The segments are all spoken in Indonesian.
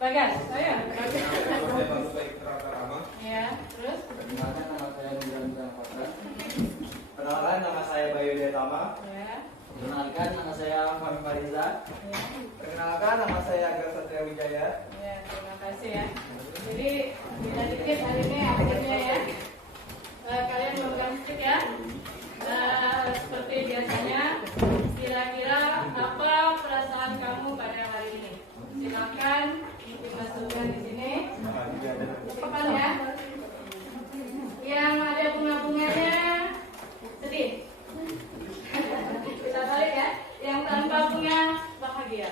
Bagas, ayo. Ya, terus? Perkenalkan nama saya Nurul Fatra. Perkenalkan nama saya Bayu Detama. Ya. Perkenalkan nama saya Fahmi Fariza. Ya. Perkenalkan nama saya Agar Satria Wijaya. Ya, terima kasih ya. Jadi dikit hari ini akhirnya ya. Kalian memegang stick ya. Seperti biasanya, kira-kira apa perasaan kamu pada hari ini? Silakan dimasukkan di sini. Cepat ya. Yang ada bunga-bunganya sedih. Kita balik ya. Yang tanpa bunga bahagia.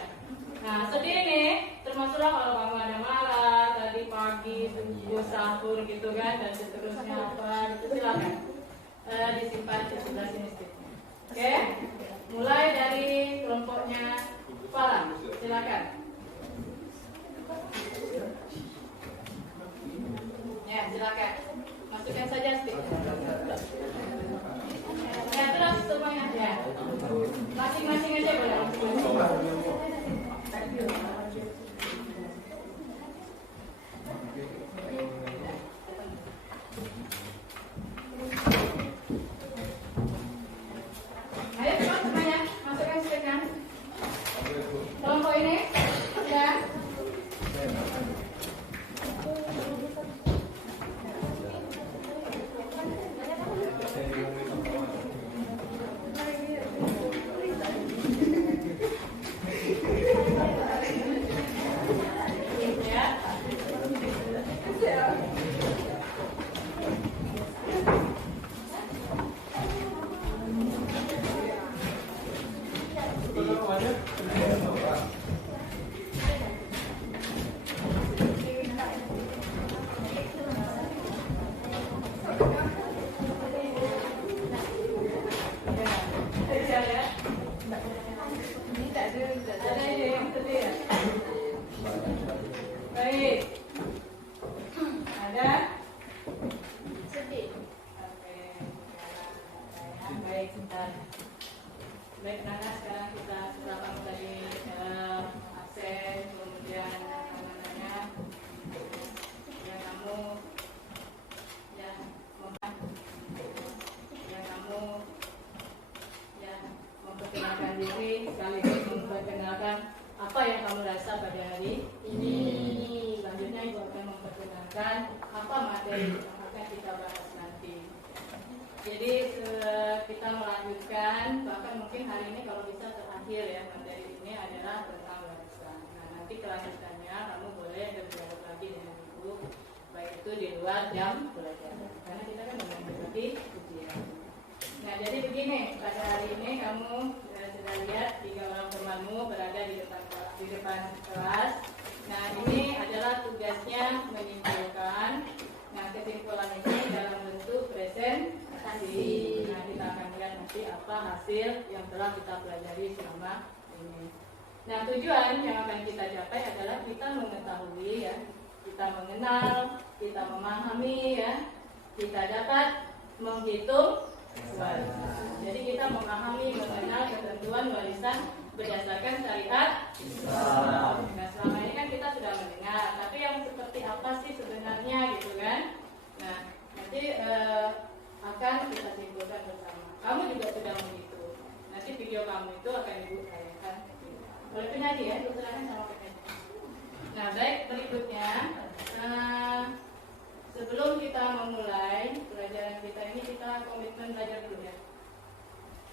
Nah, sedih nih termasuklah kalau kamu ada marah tadi pagi, subuh, sahur gitu kan, dan seterusnya apa gitu, silakan disimpan di sebelah sini sticknya. Oke, mulai dari kelompoknya Farah, silakan. Ya, silakan masukkan saja sticknya. Ya, terus semuanya ya. Masing-masing aja boleh. Ayo cepat semuanya, masukkan sticknya. Kelompok ini, ya. Baik. Ada? Sedih. Oke. Baik, sebentar. Baik, Nana, sekarang kita setelah kamu tadi absen, kemudian namanya, yang kamu memperkenalkan diri sekaligus memperkenalkan apa yang kamu rasa pada hari ini. Selanjutnya Ibu akan memperkenalkan apa materi yang akan kita bahas nanti. Jadi kita melanjutkan, bahkan mungkin hari ini kalau bisa terakhir ya, materi ini adalah tentang warisan. Nah, nanti kelanjutannya kamu boleh berdialog lagi dengan Ibu, baik itu di luar jam belajar, karena kita kan mengikuti ujian. Nah, jadi begini, pada hari ini kamu sudah lihat 3 orang temanmu berada di depan kelas. Nah, ini adalah tugasnya menyimpulkan. Nah, kesimpulan ini dalam bentuk presentasi. Nah, kita akan lihat nanti apa hasil yang telah kita pelajari selama ini. Nah, tujuan yang akan kita capai adalah kita mengetahui ya, kita mengenal, kita memahami ya, kita dapat menghitung warisan. Jadi kita memahami, mengenal ketentuan warisan berdasarkan syariat Islam. Nah, selama ini kan kita sudah mendengar, tapi yang seperti apa sih sebenarnya gitu kan? Nah, nanti akan kita simpulkan bersama. Kamu juga sudah menghitung. Nanti video kamu itu akan ibu tayangkan. Boleh penyanyi ya, silakan sama penyanyi. Nah, baik, berikutnya sebelum kita memulai pelajaran kita ini, kita komitmen belajar dulu ya.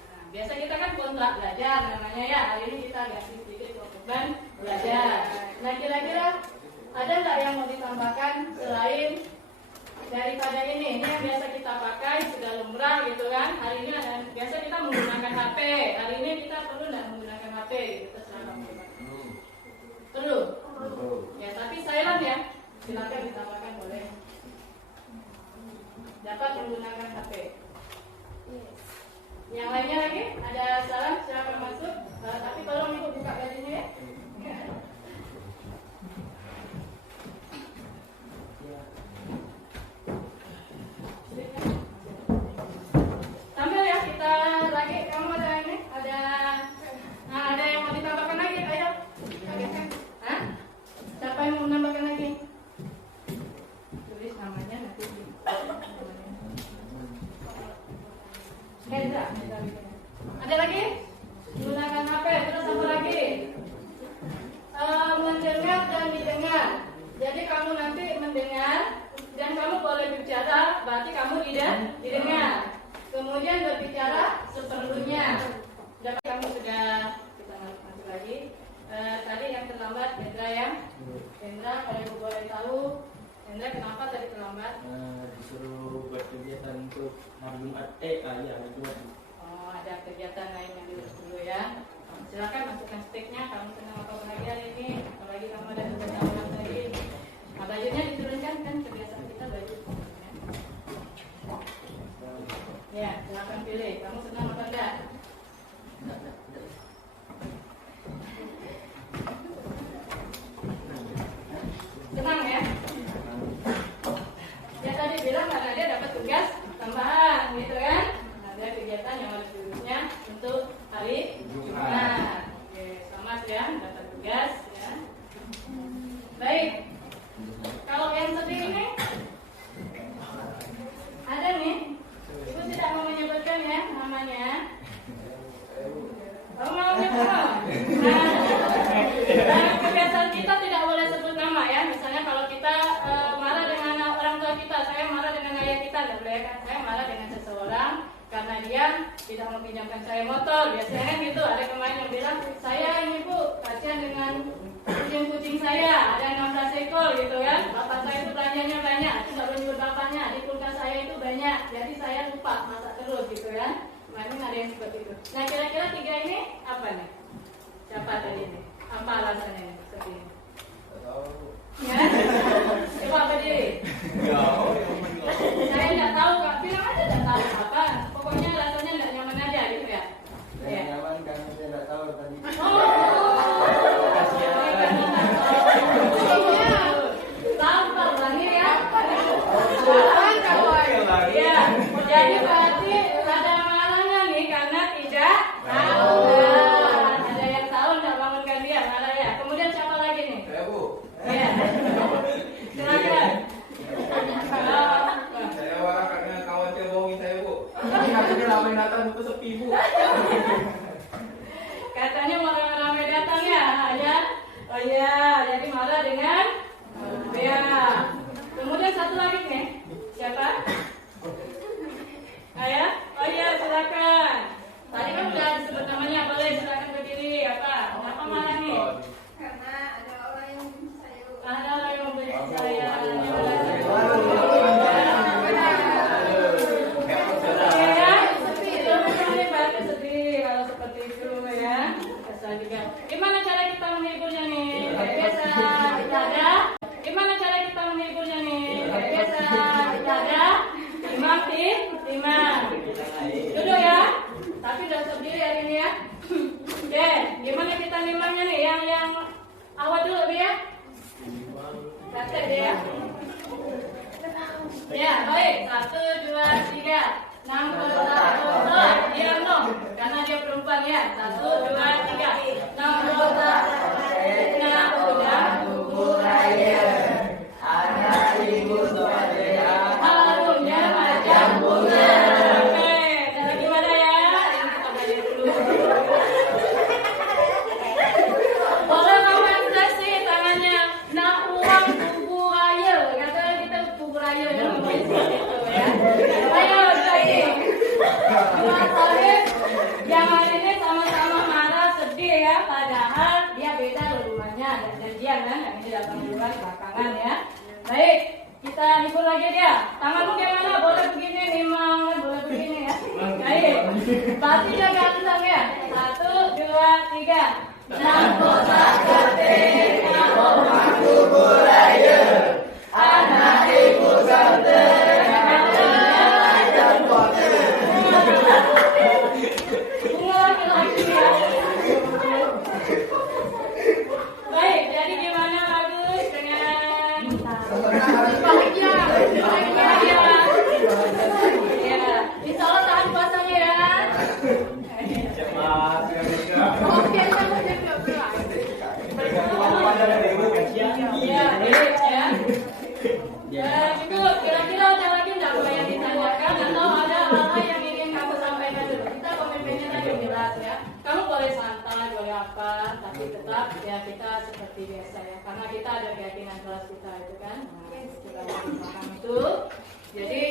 Nah, biasa kita kan kontrak belajar namanya ya. Hari ini kita ganti sedikit komitmen belajar. Nah, kira-kira ada nggak yang mau ditambahkan selain daripada ini? Ini yang biasa kita pakai, sudah lumrah gitu kan. Hari ini biasa kita menggunakan HP. Hari ini kita perlu nggak menggunakan HP gitu, terserah kamu. Perlu. Ya, tapi silent ya. Silakan ditambahkan boleh. Dapat menggunakan HP. Yang lainnya lagi? Ada saran siapa masuk? Tapi tolong ibu buka bajunya ya. Tampil ya, kita lagi. Kamu ada ini? Ada yang mau ditambahkan lagi? Ayo. Hah? Siapa yang mau menambahkan lagi? Tulis namanya nanti. Hendra. Ada lagi? Gunakan HP. Terus apa lagi? Mendengar dan didengar. Jadi kamu nanti mendengar dan kamu boleh bicara, berarti kamu didengar. Kemudian berbicara seperlunya. Dapat kamu sudah, kita masuk lagi. Tadi yang terlambat Hendra ya. Hendra, kalau ibu boleh tahu, Hendra kenapa tadi terlambat? Disuruh buat kegiatan untuk hari Jumat. Hari Jumat. Oh, ada kegiatan lain yang diurus dulu ya. Silakan masukkan sticknya. Kamu senang atau bahagia hari ini? Apalagi kamu ada kegiatan tadi. Nah, bajunya diturunkan kan, kebiasaan kita baju. Ya, silakan pilih. Kamu senang atau enggak? Senang ya? Dia tadi bilang karena dia dapat tugas tambahan, gitu kan? Ada kegiatan yang harus diurusnya untuk hari Jumat. Oke, selamat ya, dapat tugas ya. Baik. Kalau yang sedih ini ada nih. Ibu tidak mau menyebutkan ya namanya. Oh, mau menyebut. Nah, kebiasaan kita tidak boleh sebut nama ya. Misalnya kalau kita marah dengan orang tua kita, saya marah dengan ayah kita, tidak boleh kan? Saya marah dengan seseorang karena dia tidak meminjamkan saya motor. Biasanya kan gitu. Ada kemarin yang bilang, saya ini bu, kasihan dengan kucing-kucing saya, ada 16 ekor gitu kan. Bapak saya itu belanjanya banyak, aku nggak boleh nyebut bapaknya. Di kulkas saya itu banyak, jadi saya lupa masak terus gitu kan. Kemarin ada yang seperti itu. Nah, kira-kira tiga ini apa nih? Siapa tadi ini? Apa alasannya seperti ini? Ya? Coba berdiri. Saya tidak tahu, Kak. Bilang aja tidak tahu apa. Pokoknya rasanya tidak nyaman aja gitu ya. Saya nyaman karena saya tidak tahu tadi. Sampel lagi ya. Ya. Jadi berarti ada malangan nih karena tidak tahu. Ada yang tahu tidak bangunkan dia, marah ya. Kemudian siapa lagi nih? Saya bu. Ya. Silakan. Saya marah karena kawan saya bohongin saya bu. Tapi akhirnya ramai datang itu sepi bu. Katanya mau ramai datang ya, ya. Oh iya, jadi marah dengan ya. Kemudian satu lagi nih, siapa? Ayah? Oh iya, silakan. Tadi kan sudah disebut namanya, boleh silakan berdiri. Apa? Kenapa marah nih? Karena ada orang yang membenci saya. Ada orang yang membenci saya. Sedih kalau seperti itu ya. Kesal juga. Gimana cara kita menghiburnya nih? yang awal dulu ya. Praktek deh ya. Ya, baik. 1, 2, 3. Nangkota koto. Diam dong. Karena dia perempuan ya. 1, 2, 3. Nangkota na udah kuku raya. Anak ibu soalnya harumnya macam bunga. Oke, cara gimana ya? Ini kita belajar dulu. Boleh kamu ekspresi tangannya. Nak uang kuku raya. Katanya kita kuku raya ya. Ayo, lagi. Dua Arif yang hari ini sama-sama marah, sedih ya. Padahal dia beda rumahnya dan janjian kan. Yang ini datang duluan belakangan ya. Baik, kita hibur lagi dia. Tanganmu gimana? Boleh begini nih, Mang. Boleh begini ya. Baik. Pasti jaga kencang ya. 1, 2, 3. Nangkota kate, nangkota kuku raya. Anak ibu sante. Baik, jadi gimana bagus dengan bahagia, ya. Insya Allah tahan puasanya ya. Oke, iya, baik ya. Itu kira-kira ada lagi nggak boleh yang ditanyakan atau ada hal-hal yang ingin kamu sampaikan dulu? Kita pemimpinnya tadi jelas ya. Kamu boleh santai, boleh apa, tapi tetap ya kita seperti biasa ya. Karena kita ada keyakinan kelas kita itu kan. Nah, kita wajib paham itu. Jadi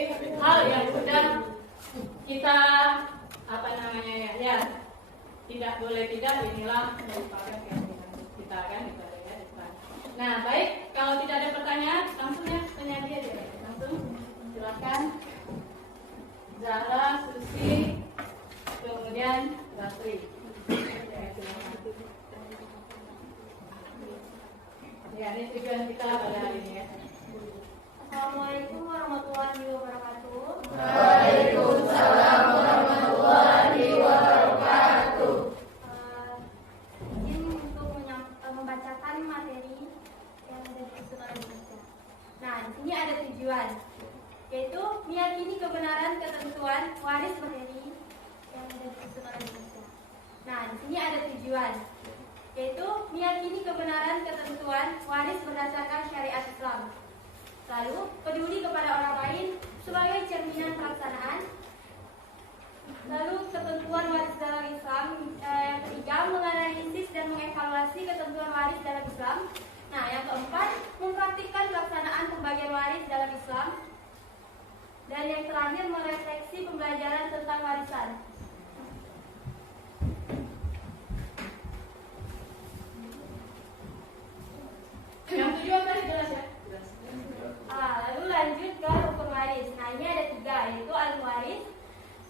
hal yang sudah kita apa namanya ya tidak boleh tidak inilah merupakan keyakinan kita kan kita lihat depan. Nah baik, kalau tidak ada pertanyaan langsung ya tanya dia aja langsung silakan. Zahra, Susi, kemudian Ratri. Ya ini tujuan kita pada hari ini ya. Assalamualaikum warahmatullahi wabarakatuh. Waalaikumsalam warahmatullahi wabarakatuh. Izin untuk membacakan materi yang ada di Surat Al-Baqarah. Nah, di sini ada tujuan, yaitu meyakini kebenaran ketentuan waris materi yang ada di Surat Al-Baqarah. Nah, di sini ada tujuan, yaitu meyakini kebenaran ketentuan waris berdasarkan syariat Islam. Lalu, peduli kepada orang lain sebagai cerminan pelaksanaan. Lalu, ketentuan waris dalam Islam. Yang ketiga, menganalisis dan mengevaluasi ketentuan waris dalam Islam. Nah, yang keempat, mempraktikkan pelaksanaan pembagian waris dalam Islam. Dan yang terakhir, merefleksi pembelajaran tentang warisan. Yang tujuan tadi jelas ya? Lalu lanjut ke rukun waris. Nah, ini ada 3, yaitu al-waris,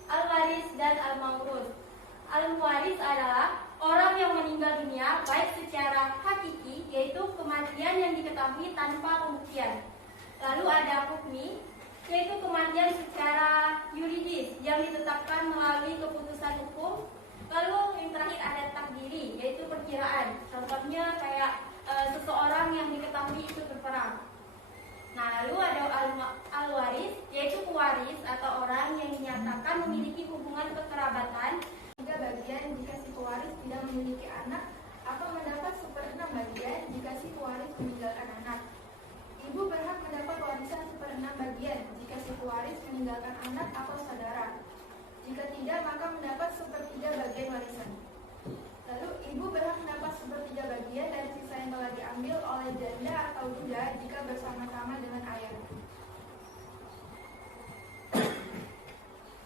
al-waris, dan al-maurus. Al-waris adalah orang yang meninggal dunia baik secara hakiki, yaitu kematian yang diketahui tanpa pembuktian. Lalu ada hukmi, yaitu kematian secara yuridis yang ditetapkan melalui keputusan hukum. Lalu yang terakhir ada takdiri, yaitu perkiraan. Contohnya kayak seseorang yang diketahui ikut berperang. Nah, lalu ada al-waris, yaitu pewaris atau orang yang dinyatakan memiliki hubungan kekerabatan 3 bagian jika si pewaris tidak memiliki anak, atau mendapat 1/6 bagian jika si pewaris meninggalkan anak. Ibu berhak mendapat warisan 1/6 bagian jika si pewaris meninggalkan anak atau saudara. Jika tidak, maka mendapat 1/3 bagian warisan. Lalu, ibu berhak mendapat 1/3 bagian dari sisa yang telah diambil oleh janda atau duda jika bersama-sama dengan ayah.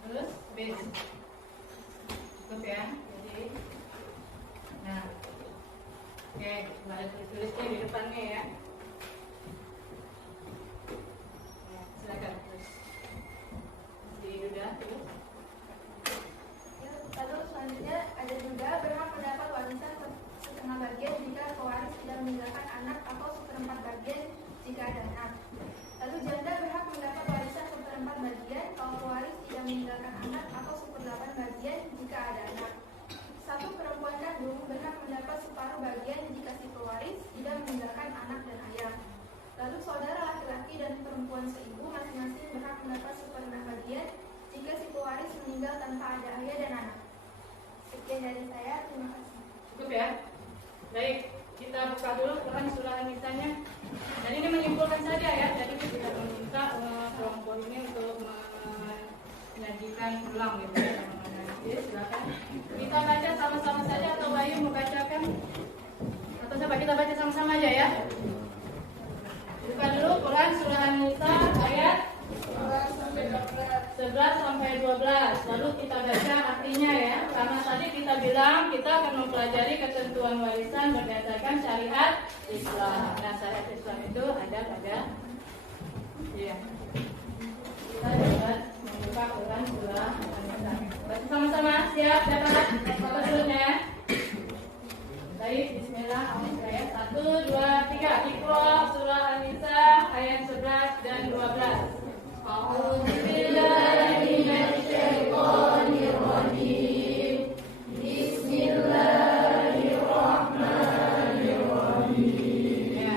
Terus, bis. Cukup ya. Jadi, nah, oke, kembali tulisnya di depannya ya. Ya, silakan terus. Di duda, terus. Lalu selanjutnya ada juga berhak mendapat warisan 1/2 bagian jika pewaris tidak meninggalkan anak atau 1/4 bagian jika ada anak. Lalu janda berhak mendapat warisan 1/4 bagian kalau pewaris tidak meninggalkan anak atau 1/8 bagian jika ada anak. Satu perempuan kandung berhak mendapat separuh bagian jika meninggalkan anak dan ayah. Lalu saudara laki-laki dan perempuan seibu masing-masing berhak mendapat seperenah bagian jika si pewaris meninggal tanpa ada ayah dan anak. Sekian dari saya, terima kasih. Cukup ya? Baik, kita buka dulu Quran surah An-Nisanya. Dan ini menyimpulkan saja ya, jadi kita meminta kelompok ini untuk menyajikan ulang gitu ya. Jadi silakan kita baca sama-sama saja atau Bayu mau bacakan? Atau coba kita baca sama-sama aja ya. Buka dulu Quran surah An-Nisa ayat 11 sampai 12. Lalu kita baca artinya ya. Karena tadi kita bilang kita akan mempelajari ketentuan warisan berdasarkan syariat Islam. Nah, syariat Islam itu ada pada iya. Kita dapat membuka Quran surah An-Nisa. Baca sama-sama, siap dapat apa dulunya? Baik, bismillah. Ayat 1, 2, 3. Iqra surah An-Nisa ayat 11 dan 12. A'udzubillahi minasyaitonir rajim. Bismillahirrahmanirrahim. Ya.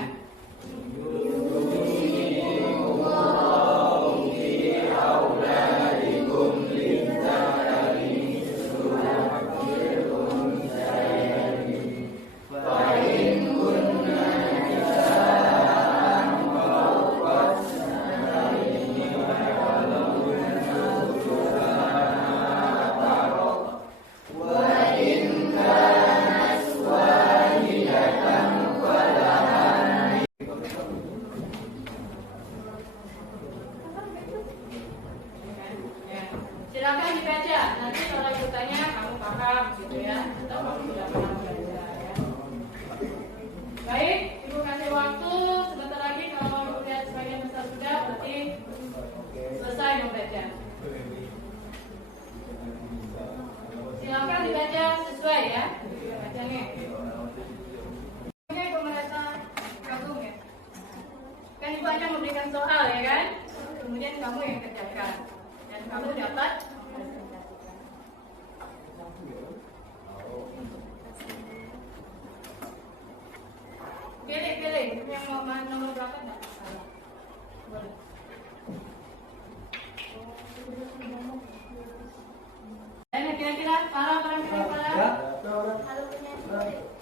Silakan dibaca. Nanti kalau ibu tanya kamu paham gitu ya, atau kamu sudah paham belajar ya. Baik, ibu kasih waktu sebentar lagi. Kalau ibu lihat sebagian besar sudah, berarti selesai membaca. Silakan dibaca sesuai ya. Bacanya. Ini ibu merasa kagum ya. Kan ibu hanya memberikan soal ya kan, kemudian kamu yang kerjakan. Dan kamu dapat pilih yang mau nomor berapa enggak salah. Boleh. Dan kira-kira para Kalau punya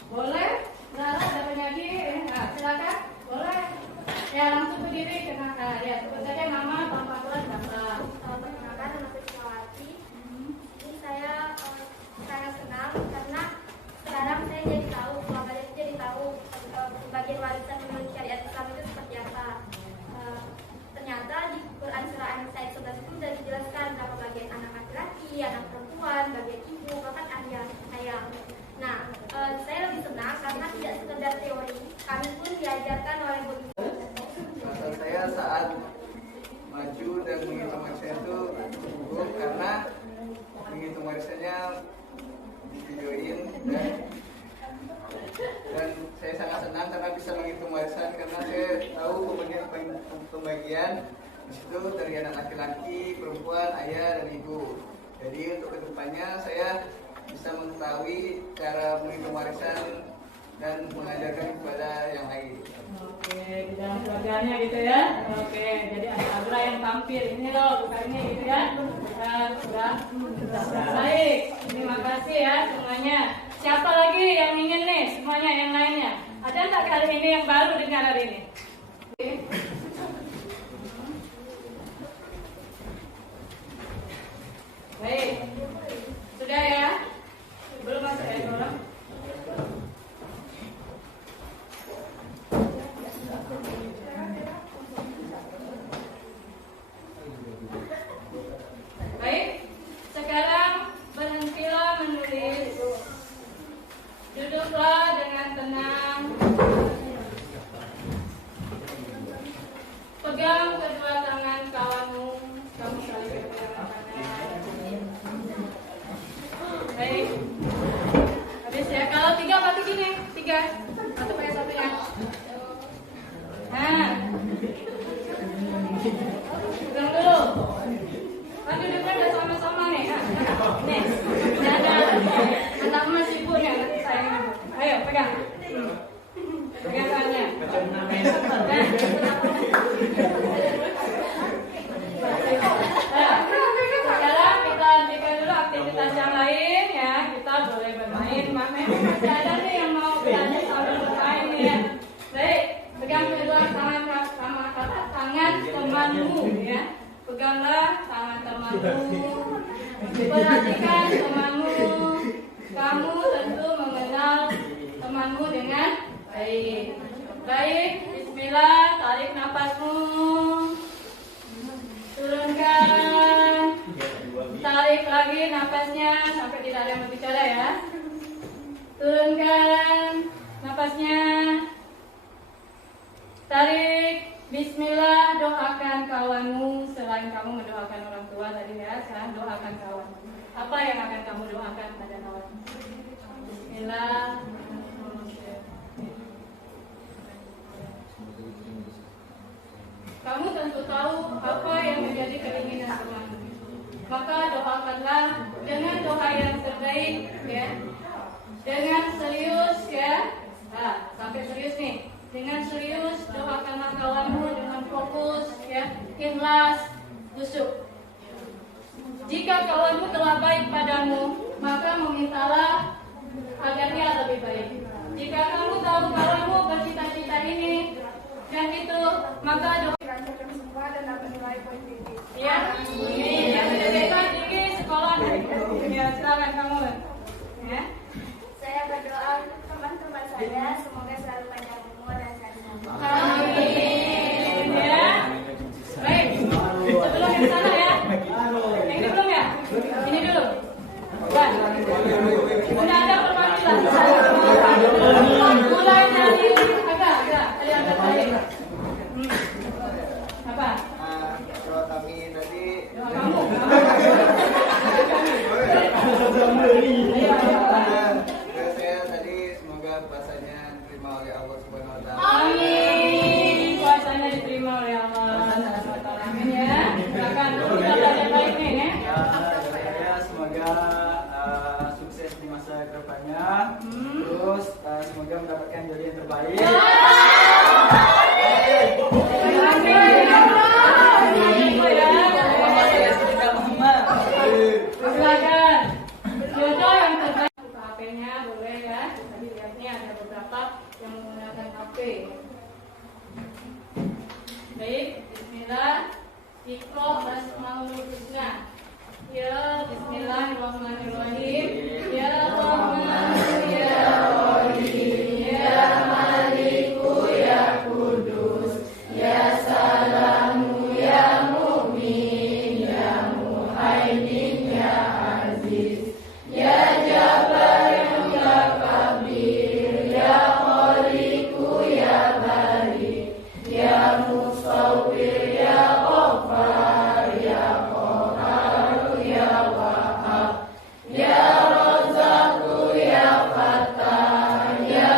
boleh? Zara ada penyakit? Nah, silakan. Boleh. Ya langsung berdiri kena ya sebut saja nama tanpa aturan daftar. perkenalkan, nama saya Sukawati. Ini saya sangat senang karena sekarang saya jadi tahu, selama ini jadi tahu bagian warisan menurut syariat Islam itu seperti apa. Ternyata di Quran surah An-Nisa ayat 11 itu sudah dijelaskan berapa bagian anak laki-laki, anak perempuan, bagian ibu, bahkan ayah. Nah, saya lebih senang karena tidak sekedar teori, kami pun diajarkan oleh guru. Perasaan saya saat maju dan menghitung warisan itu gugup karena menghitung warisannya divideoin dan saya sangat senang karena bisa menghitung warisan karena saya tahu pembagian di situ dari anak laki-laki, perempuan, ayah dan ibu. Jadi untuk kedepannya saya bisa mengetahui cara menghitung warisan dan mengajarkan kepada yang lain. Oke, di dalam keluarganya gitu ya. Oke, jadi ada Abra yang tampil ini loh, bukan ini gitu ya. Dan sudah baik. Terima kasih ya semuanya. Siapa lagi yang ingin nih semuanya yang lainnya? Ada nggak kali ini yang baru dengar hari ini? Oke. Baik, sudah ya? Belum masuk ya orang? Baik, sekarang berhentilah menulis. Duduklah dengan tenang. Pegang kedua tangan kawanmu. Kamu saling berpegangan tangan. Baik. Habis ya. Kalau 3 pakai gini. 3. Atau pakai satunya. Nah. Pegang dulu. Kan duduknya udah sama-sama nih. Nih. Ada anak mas ibu nih. Ayo pegang. ya. Baik, pegang kedua tangan tangan temanmu ya. Peganglah tangan temanmu. Perhatikan temanmu. Kamu tentu mengenal temanmu dengan baik. Baik, bismillah, tarik napasmu. Turunkan. Tarik lagi napasnya sampai tidak ada yang berbicara ya. Turunkan napasnya. Tarik. Bismillah, doakan kawanmu selain kamu mendoakan orang tua tadi ya. Sekarang doakan kawan. Apa yang akan kamu doakan pada kawan? Bismillah. Kamu tentu tahu apa yang menjadi keinginan temanmu. Maka doakanlah dengan doa yang terbaik ya. Dengan serius ya. Nah, sampai serius nih. Dengan serius doakanlah kawanmu dengan fokus ya, ikhlas, khusyuk. Jika kawanmu telah baik padamu, maka memintalah agar dia lebih baik. Jika kamu tahu kawanmu bercita-cita ini dan itu, maka Lancarkan semua dan dapat nilai positif. ya, ini yang bebas tinggi sekolah. Ya, silakan kamu. Ya. Saya berdoa untuk teman-teman saya semoga selalu panjang umur dan sehat selalu. Amin ya. Baik, sebelum yang sana ya. Ini belum ya? Ini dulu. Dan sudah ada perwakilan. Mulai dari agak tadi. Apa? Doa kami tadi. Doa kamu. Saya tadi semoga puasanya diterima oleh Allah Subhanahu Wa Taala. Amin. Puasanya diterima oleh Allah. Amin ya. Silakan kita belajar baik nih ya. Saya semoga sukses di masa kedepannya. Terus semoga mendapatkan jodoh yang terbaik. Silakan. Jodoh yang terbaik. Buka HP-nya boleh ya. Tadi lihatnya ada beberapa yang menggunakan HP. Baik, bismillah. Iqra Asmaul Husna. Ya, bismillahirrahmanirrahim. Ya Rahman, ya Rahim, ya Maliku, ya Kudus, ya Salamu, ya Mu'min, ya Muhaimin, ya Aziz, ya Jabbar, ya Kabir, ya Khaliku, ya Bari, ya Musawwir, ya Ghaffar, ya Qahhar, ya Wahhab, ya Razzaq, ya Fattah, ya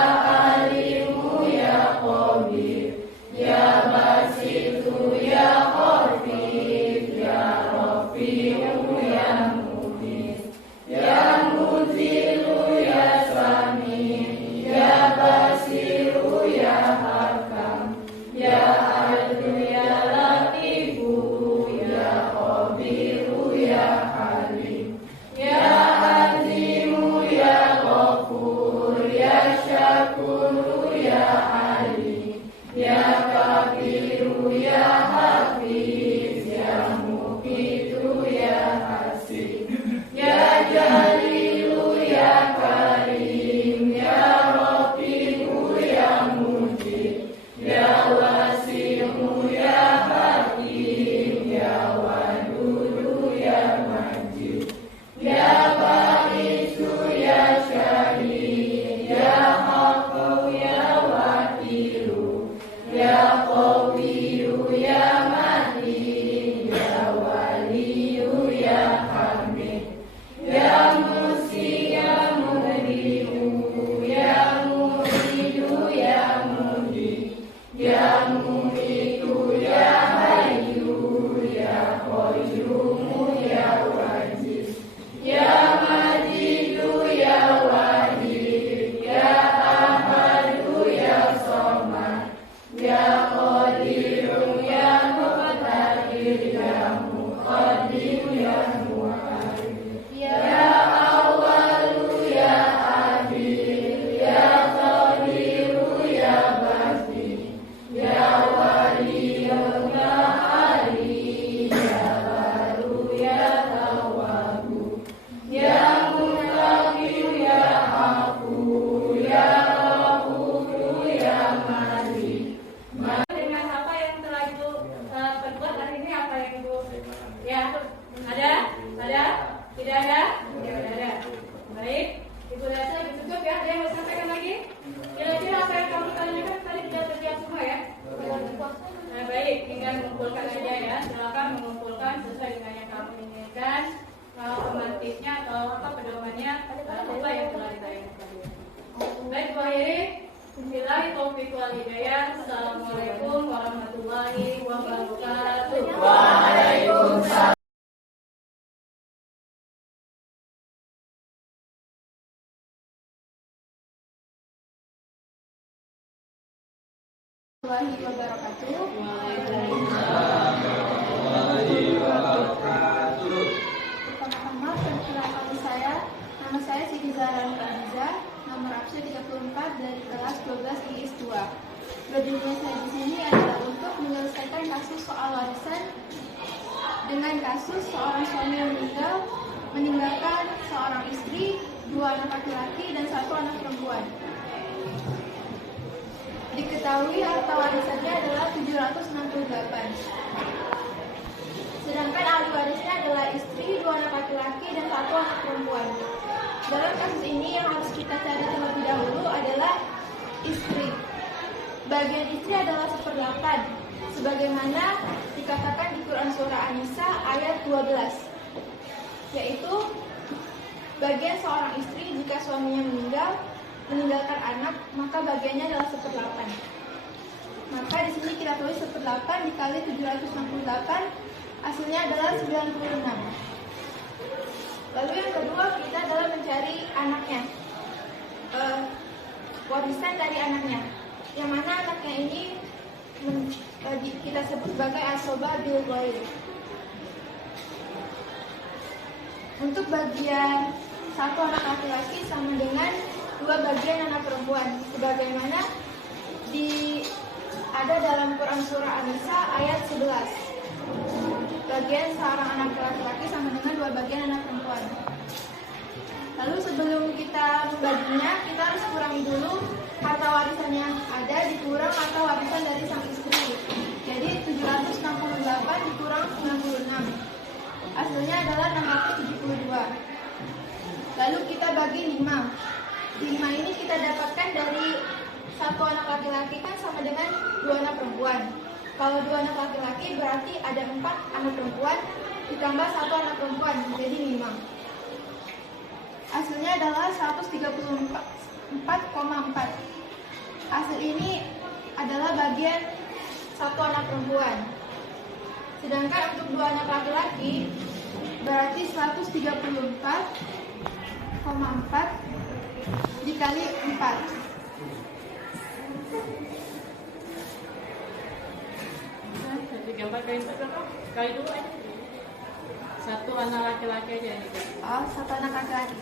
Alimu, ya Qadir, ya Basitu, ya Khafif, ya Rafi'u, ya Mu'min, ya Muzilu, ya Sami, ya Basiru, ya Hakam, ya Adlu, ya Latifu, ya Khabiru, ya Halim, ya Azimu, ya Ghafur, ya Syakuru, ya Ali, ya Kabiru, ya Hafiz, ya Muqitu, ya Hasib, ya Jalilu, ya Karim, ya Rafi'u, ya Mujib, ya Wasi'u, ya Hakim, ya Wadudu, ya Majid, ya Ba'isu, ya Syahid, ya Haqqu, ya Wakilu, ya Qawiyu, ya Matin, ya Waliyu, ya Hamid, ya Musi, ya Muhrimu, ya Muhidu, ya Muhid, ya Mumitu, ya Hayyu, ya Qayyumu, ya Wajid, ya Majidu, ya Wahid, ya Ahadu, ya Somad, ya Qadiru, ya Muqtadir, ya Muqaddim, ya Mu'akhir, ya Awalu, ya Akhir, ya Qadiru, ya taufiq wal hidayah. Assalamualaikum warahmatullahi wabarakatuh. Waalaikumsalam. Warahmatullahi wabarakatuh. Pertama-tama perkenalkan saya, nama saya Siti Zahra Nurhaliza, nomor absen 34 dari kelas 12 IIS 2. Berdirinya saya di sini adalah untuk menyelesaikan kasus soal warisan dengan kasus seorang suami yang meninggalkan seorang istri, 2 anak laki-laki dan 1 anak perempuan. Diketahui harta warisannya adalah 768. Sedangkan ahli warisnya adalah istri, 2 anak laki-laki dan 1 anak perempuan. Dalam kasus ini yang harus kita cari terlebih dahulu adalah istri. Bagian istri adalah 1/8, sebagaimana dikatakan di Quran Surah An-Nisa ayat 12, yaitu bagian seorang istri jika suaminya meninggalkan anak, maka bagiannya adalah 1/8. Maka di sini kita tulis 1/8 dikali 768, hasilnya adalah 96. Lalu yang kedua kita adalah mencari anaknya, warisan dari anaknya, yang mana anaknya ini kita sebut sebagai asoba bil ghaib. Untuk bagian 1 anak laki-laki sama dengan 2 bagian anak perempuan, sebagaimana ada dalam Quran Surah An-Nisa ayat 11. Bagian seorang anak laki-laki sama dengan 2 bagian anak perempuan. Lalu sebelum kita membaginya, kita harus kurangi dulu harta warisan yang ada dikurang harta warisan dari sang istri. Jadi 768 dikurang 96. Hasilnya adalah 672. Lalu kita bagi 5. 5 ini kita dapatkan dari 1 anak laki-laki kan sama dengan 2 anak perempuan. Kalau 2 anak laki-laki berarti ada 4 anak perempuan ditambah 1 anak perempuan, jadi 5. Hasilnya adalah 134,4. Hasil ini adalah bagian 1 anak perempuan. Sedangkan untuk 2 anak laki-laki berarti 134,4 dikali 4. Jadi gambar kali itu berapa? Kali 2 aja. 1 anak laki-laki aja nih. Oh, 1 anak laki-laki.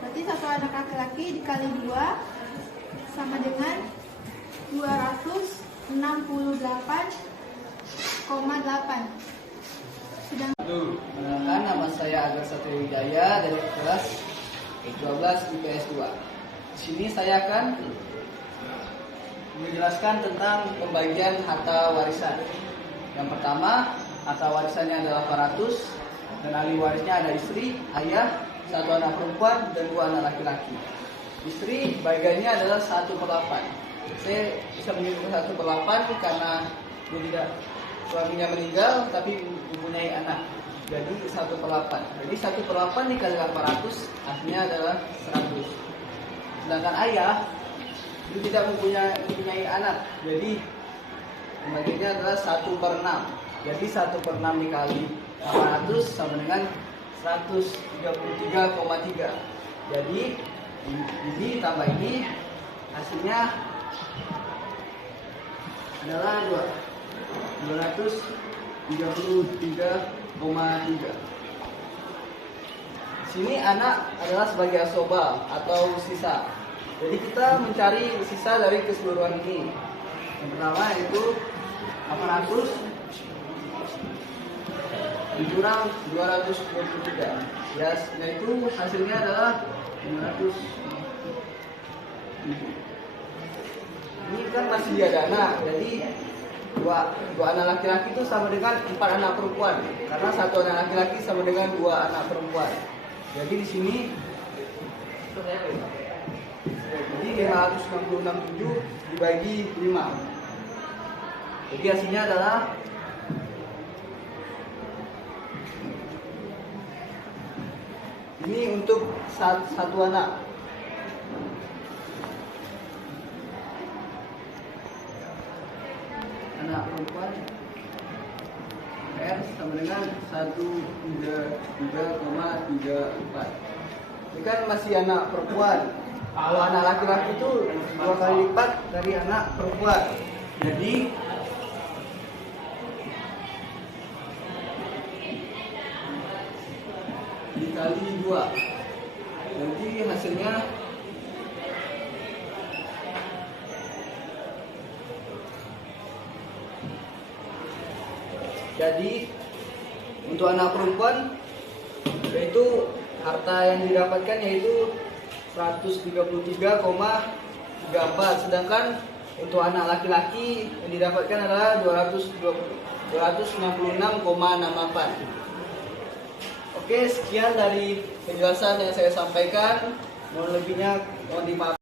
Berarti 1 anak laki-laki dikali 2 sama dengan 268,8. Perkenalkan, nama saya Agar Satria Wijaya dari kelas 12 IPS 2. Di sini saya akan menjelaskan tentang pembagian harta warisan. Yang pertama, harta warisannya adalah 400 dan ahli warisnya ada istri, ayah, 1 anak perempuan dan 2 anak laki-laki. Istri bagiannya adalah 1/8. Saya bisa menyebut 1/8 karena suaminya meninggal tapi mempunyai anak. Jadi 1/8. Jadi 1/8 dikali 800 hasilnya adalah 100. Sedangkan ayah itu tidak mempunyai anak. Jadi bagiannya adalah 1/6. Jadi 1/6 dikali 800 sama dengan 133,3. Jadi ini tambah ini hasilnya adalah 233,3. Sini anak adalah sebagai asoba atau sisa. Jadi kita mencari sisa dari keseluruhan ini. Yang pertama itu 800 dikurang 223. Ya, yaitu hasilnya adalah 500. Ini kan masih ada anak, jadi dua anak laki-laki itu sama dengan 4 anak perempuan, karena 1 anak laki-laki sama dengan 2 anak perempuan. Jadi di sini jadi 566,7 dibagi 5. Jadi hasilnya adalah ini untuk 1 anak. anak perempuan R sama dengan 133,34. Ini kan masih anak perempuan. Kalau anak laki-laki itu 2 kali lipat dari anak perempuan. Jadi dikali 2. Jadi hasilnya untuk anak perempuan yaitu harta yang didapatkan yaitu 133,34, sedangkan untuk anak laki-laki yang didapatkan adalah 296,68. Oke, sekian dari penjelasan yang saya sampaikan. Mohon lebihnya mohon dimaafkan.